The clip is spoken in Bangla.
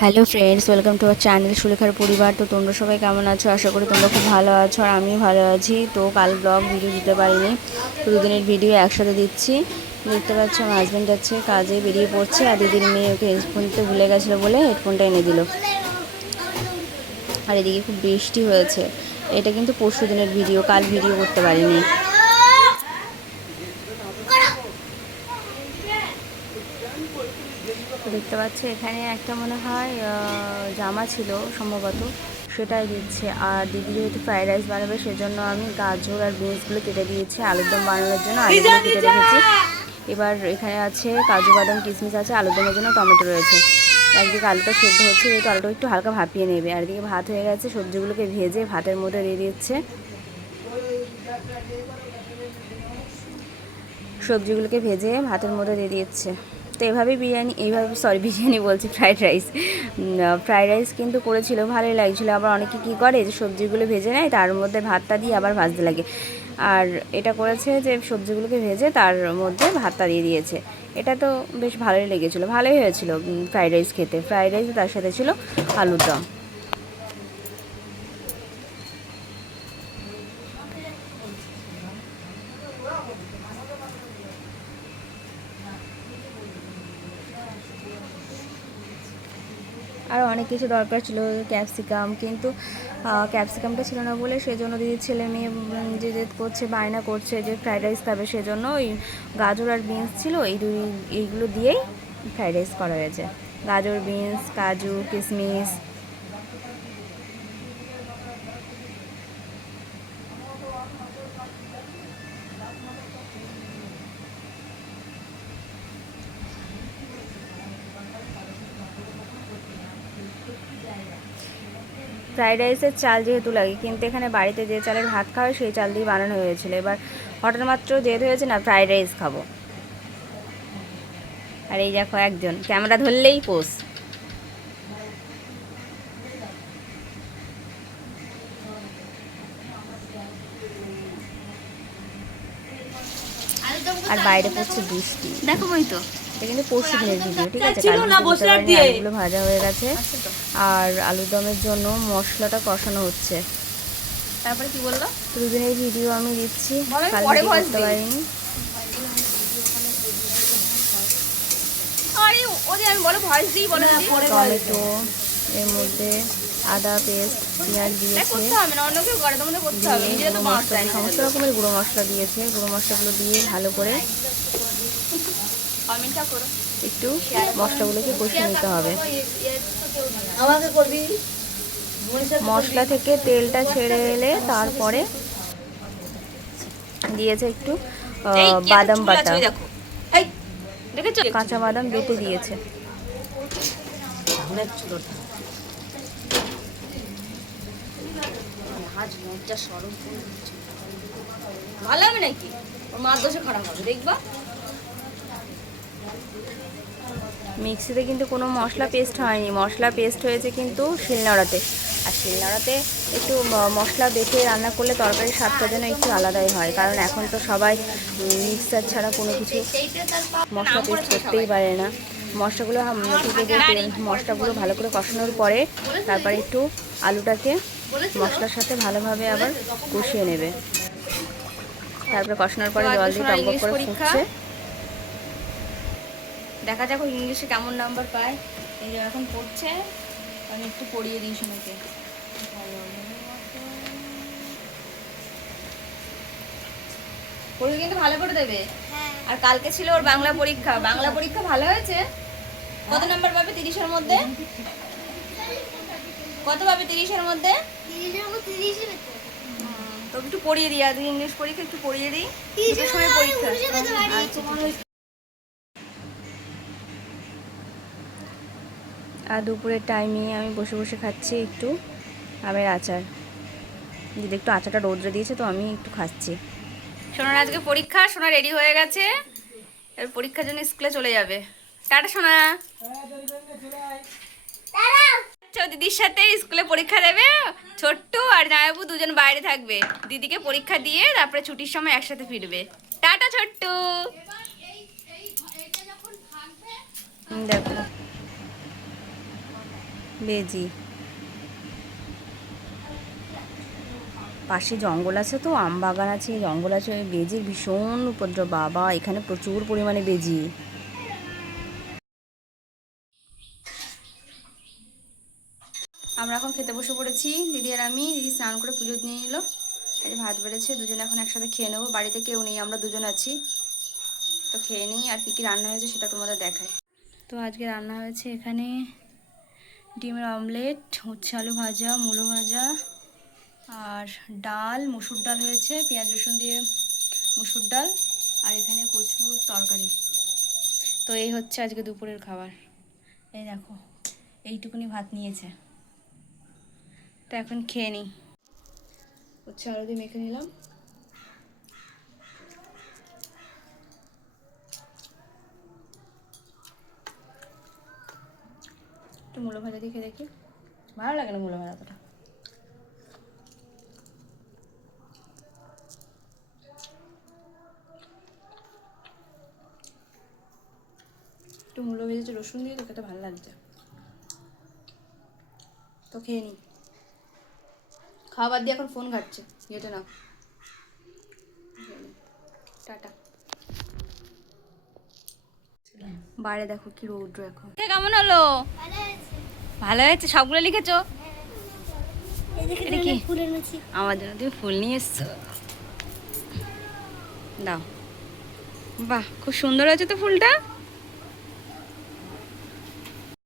Hello friends welcome to our channel সুলেখার পরিবার তো তোমরা সবাই কেমন আছো? আশা করি তোমরা খুব ভালো আছো আর আমি ভালো আছি। তো কাল ব্লগ ভিডিও দিতে পারিনি। দুদিনের ভিডিও একসাথে দিচ্ছি। দেখতে পাচ্ছ, আমার হাজব্যান্ড যাচ্ছে কাজে, বেরিয়ে পড়ছে আর দিদির মেয়ে ওকে হেডফোন নিতে ভুলে গেছিল বলে হেডফোনটা এনে দিল। আর এদিকে খুব বৃষ্টি হয়েছে। এটা কিন্তু পরশু দিনের ভিডিও কাল ভিডিও করতে পারিনি। দেখতে পাচ্ছি এখানে একটা মনে হয় জামা ছিল সম্ভবত। সেটাই দিচ্ছে। আর দিদি যেহেতু ফ্রাইড রাইস বানাবে সেজন্য আমি গাজর আর বিনসগুলো কেটে দিয়েছি আলুর দম বানানোর জন্য আলুগুলো কেটে রেখেছি। এবার এখানে আছে কাজু বাদাম কিশমিশ আছে আলুর দমের জন্য টমেটো রয়েছে। একদিকে আলুটা সেদ্ধ হচ্ছে যেহেতু আলুটা একটু হালকা ভাপিয়ে নেবে। আর এদিকে ভাত হয়ে গেছে সবজিগুলোকে ভেজে ভাতের মধ্যে দিয়ে দিচ্ছে। সবজিগুলোকে ভেজে ভাতের মধ্যে দিয়ে দিচ্ছে। তো এভাবেই বিরিয়ানি এইভাবে সরি বিরিয়ানি বলছি ফ্রাইড রাইস ফ্রাইড রাইস কিন্তু করেছিল, ভালোই লাগছিল। আবার অনেকে কী করে যে সবজিগুলো ভেজে নেয়, তার মধ্যে ভাতটা দিয়ে আবার ভাজতে লাগে। আর এটা করেছে যে সবজিগুলোকে ভেজে তার মধ্যে ভাতটা দিয়ে দিয়েছে। এটা তো বেশ ভালোই লেগেছিলো, ভালোই হয়েছিল ফ্রাইড রাইস খেতে। ফ্রাইড রাইস তার সাথে ছিল আলুর দম। আর অনেক কিছু দরকার ছিল ক্যাপসিকাম, কিন্তু ক্যাপসিকামটা ছিল না বলে সেজন্য দিদি ছেলে মেয়ে যে যে করছে, বায়না করছে, যে ফ্রাইড রাইস খাবে সেজন্য ওই গাজর আর বিনস ছিল, এই দুই, এইগুলো দিয়েই ফ্রাইড রাইস করা হয়েছে। গাজর, বিনস, কাজু কিশমিশ ফ্রাইড রাইসের চাল যেহেতু লাগে, কিন্তু এখানে বাড়িতে যে চালের ভাত খাওয়া সেই চাল দিয়ে বানানো হয়েছিল। এবার হঠাৎ মাত্র যেহেতু হয়েছে না, ফ্রাইড রাইস খাব। আর এই দেখো একজন, ক্যামেরা ধরলেই পোষ। আর বাইরে পড়ছে বৃষ্টি। দেখো বই তো। এটা কিন্তু পরশু দিনের ভিডিও ঠিক আছে। আলুগুলো ভাজা হয়ে গেছে। আর আলুর দমের জন্য মশলাটা কষানো হচ্ছে। তারপরে কি বলল? দুদিনের ভিডিও আমি দিচ্ছি। করতে পারিনি। টমেটো এর মধ্যে আদা পেস্ট পেঁয়াজ দিয়েছে। সমস্ত রকমের গুঁড়ো মশলা দিয়েছে। গুঁড়ো মশলাগুলো দিয়ে ভালো করো একটু মশলাগুলোকে কষিয়ে নিতে হবে। মশলা থেকে তেলটা ছেড়ে এলে তারপরে দিয়েছে একটু বাদাম বাটা। কাঁচা বাদাম বেটে দিয়েছে। ভালো হবে নাকি? ওর মার দোষে খারাপ হবে দেখবা? মিক্সিতে কিন্তু কোনো মশলা পেস্ট হয়নি। মশলা পেস্ট হয়েছে কিন্তু শিলনোড়াতে। আর শিলনোড়াতে একটু মশলা বেটে রান্না করলে তরকারির স্বাদটা যেন একটু আলাদাই হয়। কারণ এখন তো সবাই মিক্সার ছাড়া কোনো কিছু মশলা পেস্ট করতেই পারে না। মশলাগুলো মশলাগুলো ভালো করে কষানোর পরে তারপরে একটু আলুটাকে মশলার সাথে ভালোভাবে আবার কষিয়ে নেবে। তারপরে কষানোর পরে জল দিয়ে ইংলিশ করে। ফুটছে। দেখা যাক ইংলিশে কেমন নাম্বার পায়। এই যে এখন পড়ছে। আমি একটু পড়িয়ে দিই শোনাকে পরীক্ষা কিন্তু ভালো করে দেবে। আর কালকে ছিল ওর বাংলা পরীক্ষা। বাংলা পরীক্ষা ভালো হয়েছে। কত নাম্বার পাবে তিরিশের মধ্যে? কত পাবে তিরিশের মধ্যে? তো একটু পড়িয়ে দিই। আজকে ইংলিশ পরীক্ষা একটু পড়িয়ে দিই। পরীক্ষা। আর দুপুরের টাইমে আমি বসে বসে খাচ্ছি একটু আমের আচার। দিদি একটু আচারটা রোদ্রে দিয়েছে তো আমি একটু খাচ্ছি। সোনার আজকে পরীক্ষা সোনা রেডি হয়ে গেছে। এবার পরীক্ষার জন্য স্কুলে চলে যাবে। টাটা সোনা। দিদির সাথে স্কুলে পরীক্ষা দেবে। ছোট্ট আর জামাইবু দুজন বাইরে থাকবে। দিদিকে পরীক্ষা দিয়ে তারপরে ছুটির সময় একসাথে ফিরবে। টাটা ছোট্টু। দেখো। বেজি পাশে জঙ্গল আছে তো, আম বাগান আছে জঙ্গল আছে, ওই বেজির ভীষণ উপদ্রব, বাবা, এখানে প্রচুর পরিমাণে বেজি আমরা এখন খেতে বসে পড়েছি, দিদি আর আমি, দিদি স্নান করে পুজো নিয়ে নিল। এই ভাত বেড়েছে, দুজনে এখন একসাথে খেয়ে নেব, বাড়িতে কেউ নেই, আমরা দুজন আছি। তো খেয়ে নিই, আর কী কী রান্না হয়েছে সেটা তোমাদের দেখায় তো আজকে রান্না হয়েছে এখানে ডিমের অমলেট, উচ্ছে আলু ভাজা, মুলো ভাজা আর ডাল, মুসুর ডাল হয়েছে। পেঁয়াজ, রসুন দিয়ে মুসুর ডাল আর এখানে কচুর তরকারি। তো এই হচ্ছে আজকে দুপুরের খাবার। এই দেখো, এইটুকুনি ভাত নিয়েছে। তো এখন খেয়ে নিই উচ্ছে আলু দিয়ে মেখে নিলাম। একটু মূলো ভাজা দিয়ে খেয়ে দেখি। ভালো লাগে না মূলো ভাজা অতটা একটু মূলো ভেজেছে, রসুন দিয়ে তো খেতে ভালো লাগছে। তো খেয়ে নিই খাবার দিয়ে এখন ফোন ঘাটছে। যেটা না টাটা। বাইরে দেখো কি রৌদ্র এখন। কেমন হলো? ভালো হয়েছে? সবগুলো লিখেছো? আমার জন্য তুমি ফুল নিয়ে এসছো। দাও। বাহ, খুব সুন্দর হয়েছে তো ফুলটা।